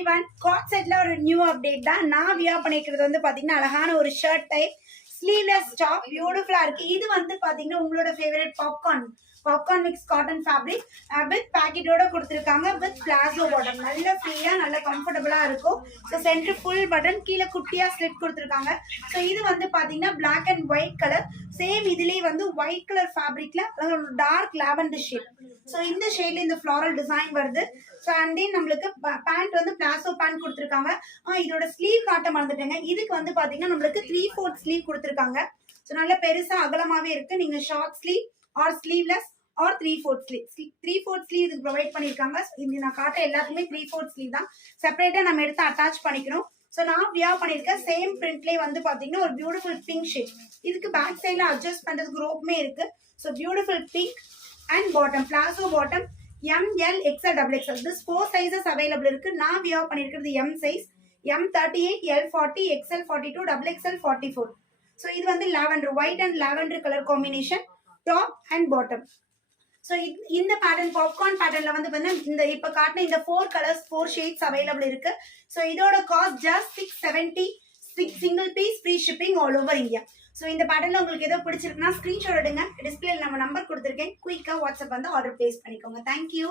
everyone, Quad Setல ஒரு new update தான். நான் வியர் பண்ணிக்கிறது வந்து பாத்தீங்கன்னா அழகான ஒரு ஷர்ட் டைப் ஸ்லீவ்லெஸ் டாப் பியூட்டிஃபுல்லா இருக்கு. இது வந்து பாத்தீங்கன்னா உங்களோட favourite popcorn mix cotton fabric with பாக்கெட்டோட கொடுத்துருக்காங்க வித் பிளாசோ பாட்டம். நல்ல ஃப்ரீயா நல்ல கம்ஃபர்டபுளா இருக்கும். ஸோ சென்டர் ஃபுல் பட்டன், கீழே குட்டியா ஸ்லிட் கொடுத்துருக்காங்க. ஸோ இது வந்து பாத்தீங்கன்னா black and white colour. Same இதுலயே வந்து ஒயிட் கலர் ஃபேப்ரிக்ல டார்க் லாவெண்டர் ஷேட். ஸோ இந்த ஷேட்ல இந்த ஃப்ளாரல் டிசைன் வருது. ஸோ அண்ட் தென் நம்மளுக்கு பேண்ட் வந்து பிளாசோ பேண்ட் கொடுத்துருக்காங்க. இதோட ஸ்லீவ் காட்ட மறந்துட்டேங்க. இதுக்கு வந்து பாத்தீங்கன்னா நம்மளுக்கு 3/4 ஸ்லீவ் கொடுத்துருக்காங்க. ஸோ நல்ல பெருசா அகலமாவே இருக்கு. நீங்க short sleeve or sleeveless or 3/4 sleeve. 3/4 sleeve இதுக்கு ப்ரொவைட் பண்ணிருக்காங்க. இது நான் காட்ட எல்லாத்துக்குமே 3/4 ஸ்லீவ் தான். செப்பரேட்டா நம்ம எடுத்து அட்டாச் பண்ணிக்கணும். ஸோ நான் வியர் பண்ணிருக்கேன். சேம் பிரிண்ட்லேயே வந்து பாத்தீங்கன்னா ஒரு பியூட்டிஃபுல் பிங்க் ஷேட். இதுக்கு பேக் சைட்ல அட்ஜஸ்ட் பண்றதுக்கு ரோப்புமே இருக்கு. So beautiful pink and bottom, palazzo bottom, ML XL XXL. This 4 sizes available இருக்கு. நான் வியர் பண்ணிருக்கிறது M size, M38, L40, XL42, XXL 44. So இது வந்து lavender, white and lavender colour combination top and bottom. So இந்த pattern popcorn பேட்டர்ன்ல வந்து பார்த்தீங்கன்னா இந்த இப்போ காட்டின இந்த 4 கலர்ஸ் 4 ஷேட்ஸ் அவைலபிள் இருக்கு. ஸோ இதோட cost just 670, single piece, free shipping all over India. So இந்த பேட்டர்ல உங்களுக்கு ஏதோ பிடிச்சிருக்குன்னா ஸ்கிரீன்ஷாட் எடுங்க. டிஸ்பிளேல நம்ம நம்பர் கொடுத்துருக்கேன். குயிக்கா வாட்ஸ்அப் வந்து ஆர்டர் பிளேஸ் பண்ணிக்கோங்க. தேங்க்யூ.